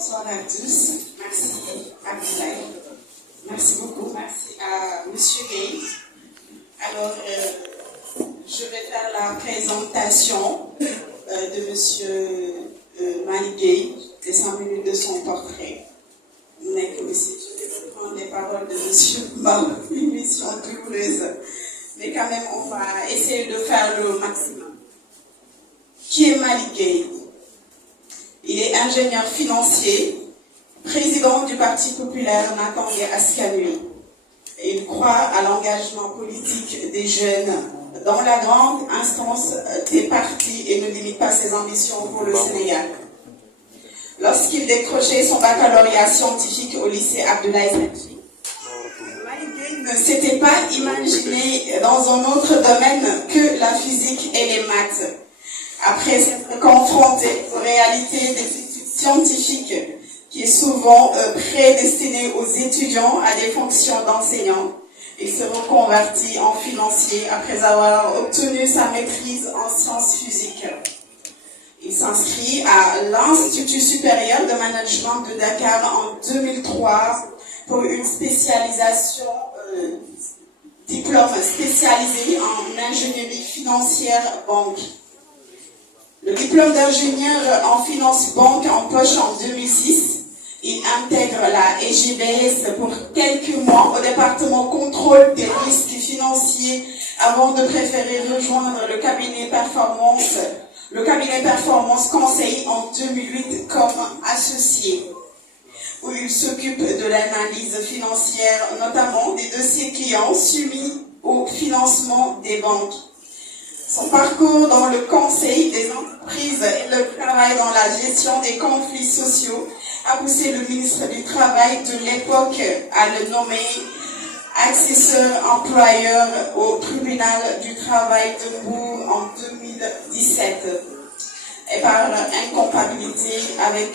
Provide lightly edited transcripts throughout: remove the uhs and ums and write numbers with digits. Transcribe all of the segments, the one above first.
Bonsoir à tous. Merci Abdoulaye. Merci beaucoup. Merci à Monsieur Gay. Alors, je vais faire la présentation de Monsieur Malick Gueye, des 100 minutes de son portrait. Mais que aussi, je vais reprendre les paroles de Monsieur Ba, une mission douloureuse. Mais quand même, on va essayer de faire le maximum. Qui est Malick Gueye? Il est ingénieur financier, président du Parti populaire Natangué Askanui. Il croit à l'engagement politique des jeunes dans la grande instance des partis et ne limite pas ses ambitions pour le Sénégal. Lorsqu'il décrochait son baccalauréat scientifique au lycée Abdoulaye Sadji, Malick Gueye ne s'était pas imaginé dans un autre domaine que la physique et les maths. Après s'être confronté aux réalités des études scientifiques, qui est souvent prédestiné aux étudiants à des fonctions d'enseignants, il se reconvertit en financier après avoir obtenu sa maîtrise en sciences physiques. Il s'inscrit à l'Institut supérieur de management de Dakar en 2003 pour une spécialisation, diplôme spécialisé en ingénierie financière banque. Le diplôme d'ingénieur en finance banque en poche en 2006, il intègre la EGBS pour quelques mois au département contrôle des risques financiers avant de préférer rejoindre le cabinet Performance Conseil en 2008 comme associé, où il s'occupe de l'analyse financière, notamment des dossiers clients soumis au financement des banques. Son parcours dans le conseil des entreprises et le travail dans la gestion des conflits sociaux a poussé le ministre du Travail de l'époque à le nommer assesseur employeur au tribunal du travail de Mbour en 2017. Et par incompatibilité avec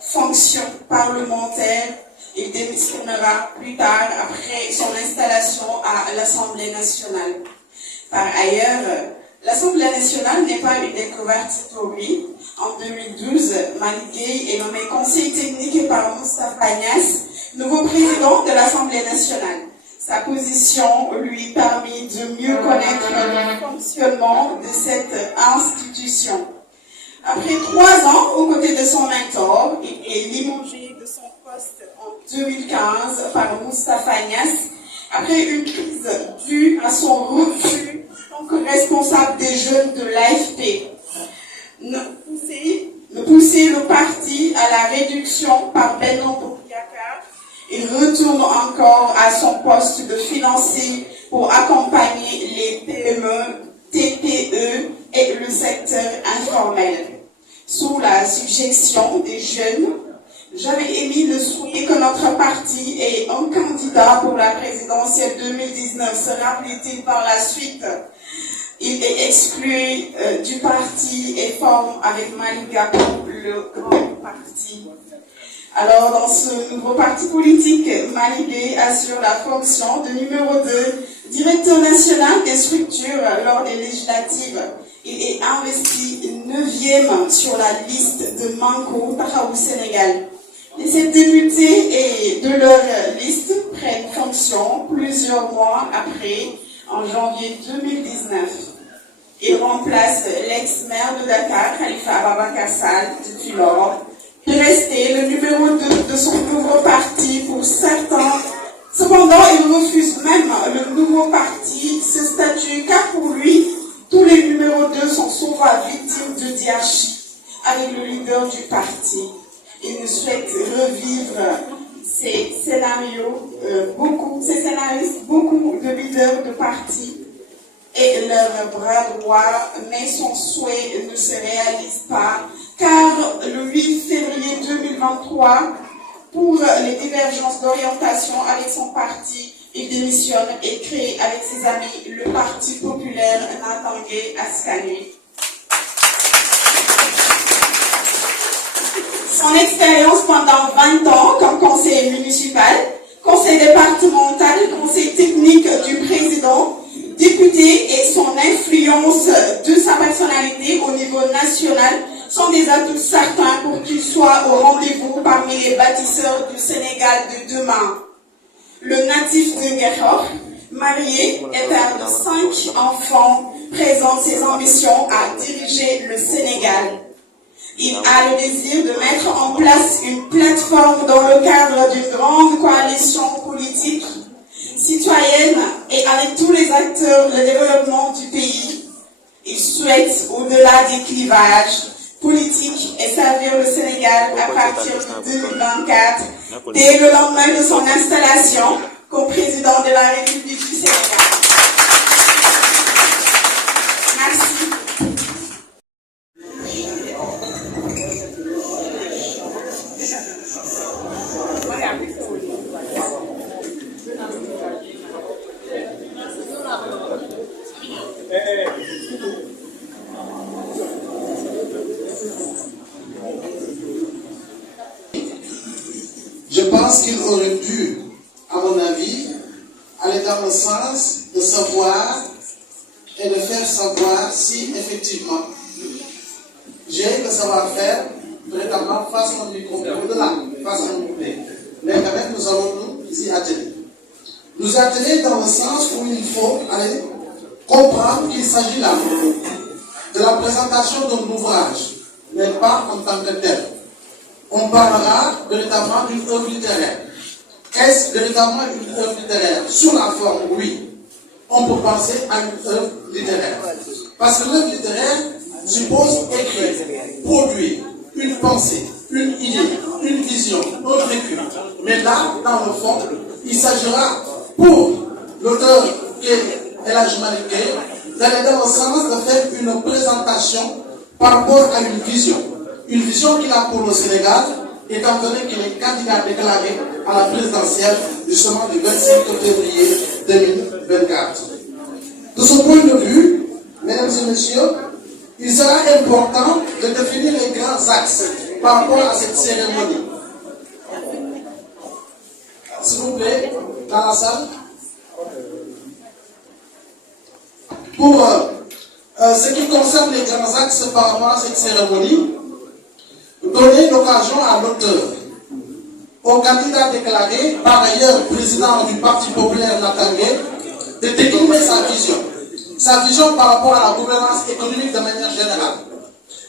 fonction parlementaire, il démissionnera plus tard après son installation à l'Assemblée nationale. Par ailleurs, l'Assemblée nationale n'est pas une découverte pour lui. En 2012, Malick Gueye est nommé conseiller technique par Moustapha Niasse, nouveau président de l'Assemblée nationale. Sa position lui permet de mieux connaître le fonctionnement de cette institution. Après 3 ans aux côtés de son mentor, il est limogé de son poste en 2015 par Moustapha Niasse après une crise due à son refus en tant que responsable des jeunes de l'AFP. Ne pousser le parti à la réduction par Benno Bokuyakar, il retourne encore à son poste de financier pour accompagner les PME, TPE et le secteur informel. Sous la suggestion des jeunes, j'avais émis le souhait que notre parti ait un candidat pour la présidentielle 2019. Sera appliqué par la suite. Il est exclu du parti et forme avec Malick Gakou le grand parti. Alors, dans ce nouveau parti politique, Malick Gueye assure la fonction de numéro 2, directeur national des structures lors des législatives. Il est investi 9e sur la liste de Manko Taxawu Sénégal. Les 7 députés et de leur liste prennent fonction plusieurs mois après, en janvier 2019. Il remplace l'ex-maire de Dakar, Khalifa Ababacar Sall, depuis lors. Il est resté le numéro 2 de son nouveau parti pour certains. Cependant, il refuse même le nouveau parti, ce statut, car pour lui, tous les numéros 2 sont souvent victimes de diarchie avec le leader du parti. Il ne souhaite revivre ces scénarios, beaucoup de leaders de parti et leur bras droit, mais son souhait ne se réalise pas, car le 8 février 2023, pour les divergences d'orientation avec son parti, il démissionne et crée avec ses amis le Parti populaire Natangué Askanui. Son expérience pendant 20 ans comme conseiller municipal, conseil départemental, conseil technique du président, député et son influence de sa personnalité au niveau national sont des atouts certains pour qu'ils soient au rendez-vous parmi les bâtisseurs du Sénégal de demain. Le natif de Nguékokh, marié et père de 5 enfants, présente ses ambitions à diriger le Sénégal. Il a le désir de mettre en place une plateforme dans le cadre d'une grande coalition politique, citoyenne et avec tous les acteurs de développement du pays. Il souhaite, au-delà des clivages politiques, et servir le Sénégal à partir de 2024, dès le lendemain de son installation comme président de la République du Sénégal. Merci. Je pense qu'il aurait dû, à mon avis, aller dans le sens de savoir et de faire savoir si effectivement j'ai le savoir-faire véritablement face à mon micro, au-delà, face à mon micro. Mais quand même, nous allons nous y atteler. Nous atteler dans le sens où il faut aller comprendre qu'il s'agit là de la présentation d'un ouvrage, mais pas en tant que tel. On parlera véritablement d'une œuvre littéraire. Est-ce véritablement une œuvre littéraire? Sur la forme, oui. On peut penser à une œuvre littéraire. Parce que l'œuvre littéraire suppose écrire, produire une pensée, une idée, une vision, un vécu. Mais là, dans le fond, il s'agira pour l'auteur qui est El Hadji Malick Gueye d'aller dans le sens de faire une présentation par rapport à une vision. Une vision qu'il a pour le Sénégal, étant donné qu'il est candidat déclaré à la présidentielle justement du 25 février 2024. De ce point de vue, mesdames et messieurs, il sera important de définir les grands axes par rapport à cette cérémonie. S'il vous plaît, dans la salle. Pour ce qui concerne les grands axes par rapport à cette cérémonie, donner l'occasion à l'auteur, au candidat déclaré, par ailleurs président du Parti populaire Latangé, de décliner sa vision par rapport à la gouvernance économique de manière générale,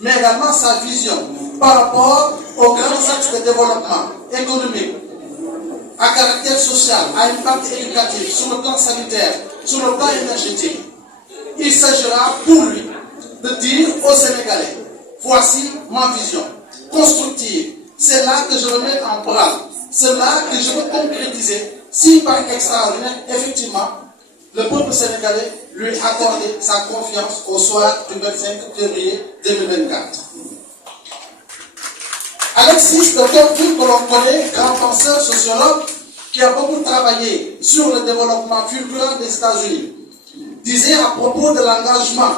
mais également sa vision par rapport aux grands axes de développement économique, à caractère social, à impact éducatif, sur le plan sanitaire, sur le plan énergétique. Il s'agira pour lui de dire aux Sénégalais, voici ma vision constructive, c'est là que je veux mettre en branle, c'est là que je veux concrétiser, si par extraordinaire, effectivement, le peuple sénégalais lui accorde sa confiance au soir du 25 février 2024. Alexis de Tocqueville, que l'on connaît, grand penseur, sociologue, qui a beaucoup travaillé sur le développement fulgurant des États-Unis, disait à propos de l'engagement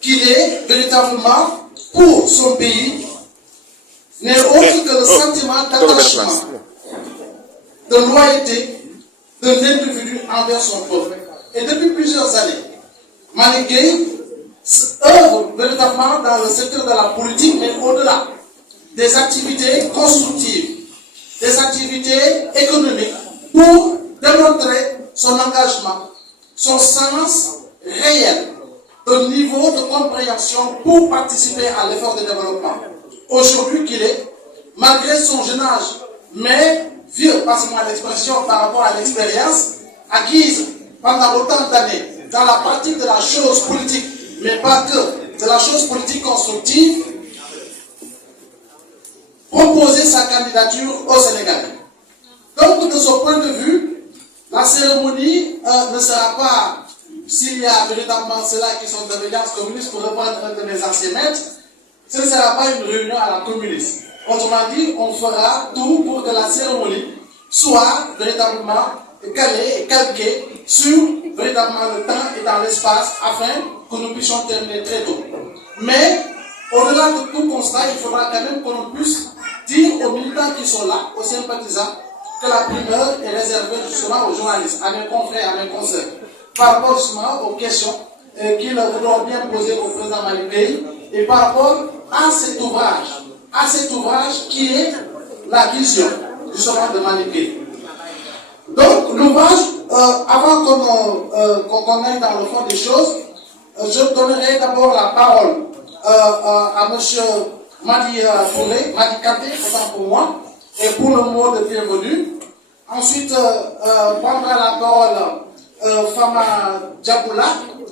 qu'il est véritablement pour son pays n'est autre que le sentiment d'attachement, de loyauté de l'individu envers son peuple. Et depuis plusieurs années, Malick Gueye œuvre véritablement dans le secteur de la politique, mais au-delà des activités constructives, des activités économiques, pour démontrer son engagement, son sens réel, de niveau de compréhension pour participer à l'effort de développement. Aujourd'hui qu'il est, malgré son jeune âge, mais vieux, passez-moi l'expression, par rapport à l'expérience acquise pendant autant d'années dans la pratique de la chose politique, mais pas que, de la chose politique constructive, proposer sa candidature au Sénégal. Donc, de ce point de vue, la cérémonie ne sera pas, s'il y a véritablement ceux-là qui sont de l'Alliance communiste, pour reprendre un de mes anciens maîtres, ce ne sera pas une réunion à la communiste. Autrement dit, on fera tout pour que la cérémonie soit véritablement calée et calquée sur véritablement le temps et dans l'espace afin que nous puissions terminer très tôt. Mais, au-delà de tout constat, il faudra quand même qu'on puisse dire aux militants qui sont là, aux sympathisants, que la primeur est réservée justement aux journalistes, à mes confrères, à mes consoeurs, par rapport justement aux questions qu'ils voudront bien poser au président Malick Gueye et par rapport à cet ouvrage qui est la vision justement de Malick. Donc l'ouvrage, avant qu'on aille dans le fond des choses, je donnerai d'abord la parole à M. Madi Touré, Madi Kanté, autant pour moi, et pour le mot de bienvenue. Ensuite, prendra la parole Fama Diaboula,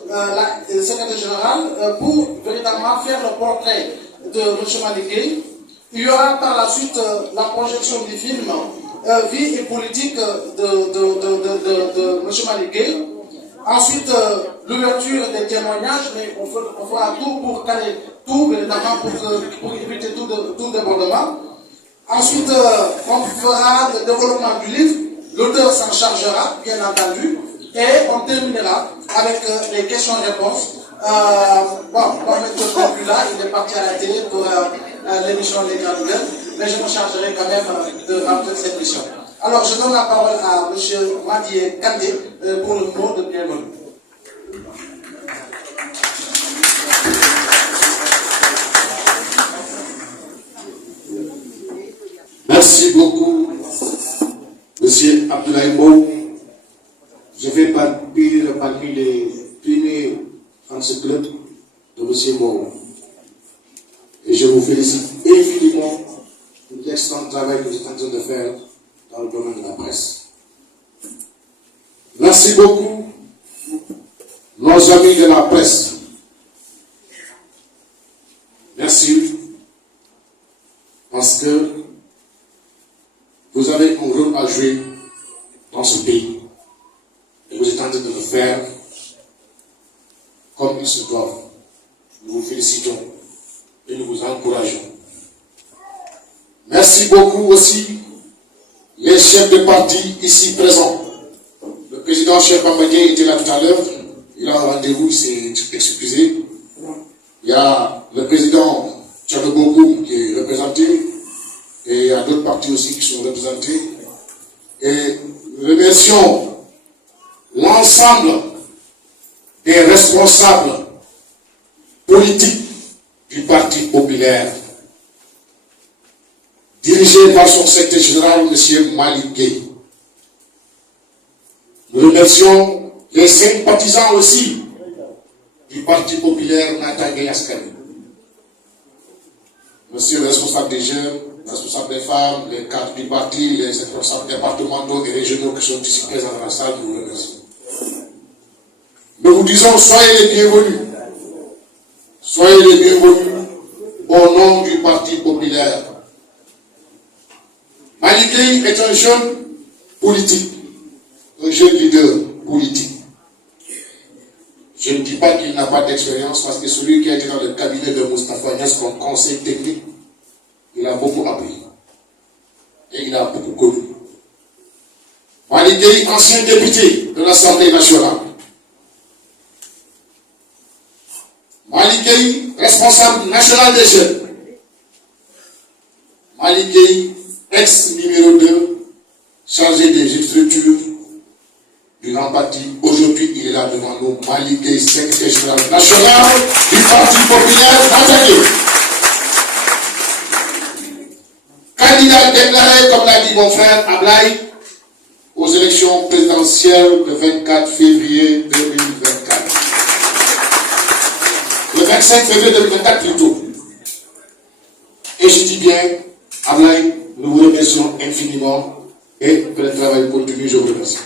la secrétaire générale, pour véritablement faire le portrait de M. Malick. Il y aura par la suite la projection du film Vie et politique de M. Malick. Ensuite, l'ouverture des témoignages, mais on fera tout pour caler tout, véritablement pour éviter tout débordement. Ensuite, on fera le développement du livre, l'auteur s'en chargera, bien entendu, et on terminera avec les questions-réponses. Notre plus là, il est parti à la télé pour l'émission Les Grandes Nouvelles, mais je me chargerai quand même de remplir cette mission. Alors, je donne la parole à M. Madi Kanté pour le mot de bienvenue. Merci beaucoup, M. Abdoulaye Mbow. Je fais partie parmi les pionniers en ce club de M. Mbow. Et je vous félicite infiniment pour l'excellent travail que vous êtes en train de faire dans le domaine de la presse. Merci beaucoup, nos amis de la presse. Merci, parce que vous avez un rôle à jouer dans ce pays. Et vous êtes en train de le faire comme il se doit. Nous vous félicitons et nous vous encourageons. Merci beaucoup aussi les chefs de parti ici présents. Le président Cheikh Bambadien était là tout à l'heure. Il a un rendez-vous, il s'est excusé. Il y a le président Tchadobokoum qui est représenté. Et il y a d'autres partis aussi qui sont représentés. Et nous remercions l'ensemble des responsables politiques du Parti populaire, dirigé par son secrétaire général, M. Malick Gueye. Nous remercions les sympathisants aussi du Parti populaire Natangé Askani. Monsieur le responsable des jeunes, les responsables des femmes, les cadres du parti, les responsables départementaux et régionaux qui sont ici présents dans la salle, nous vous remercions. Nous vous disons, soyez les bienvenus. Soyez les bienvenus au nom du Parti populaire. Malick Gueye est un jeune politique, un jeune leader politique. Je ne dis pas qu'il n'a pas d'expérience, parce que celui qui a été dans le cabinet de Moustapha Niasse comme conseil technique, il a beaucoup appris. Et il a beaucoup connu. Malick Gueye, ancien député de l'Assemblée nationale. Malick Gueye, responsable national des jeunes. Malick Gueye, ex-numéro 2, chargé des structures du grand parti. Aujourd'hui, il est là devant nous. Malick Gueye, secrétaire général national du Parti populaire Natangé. Candidat déclaré, comme l'a dit mon frère Ablaye, aux élections présidentielles le 24 février 2024. Le 25 février 2024 plutôt. Et je dis bien, Ablaye, nous vous remercions infiniment et que le travail continue, je vous remercie.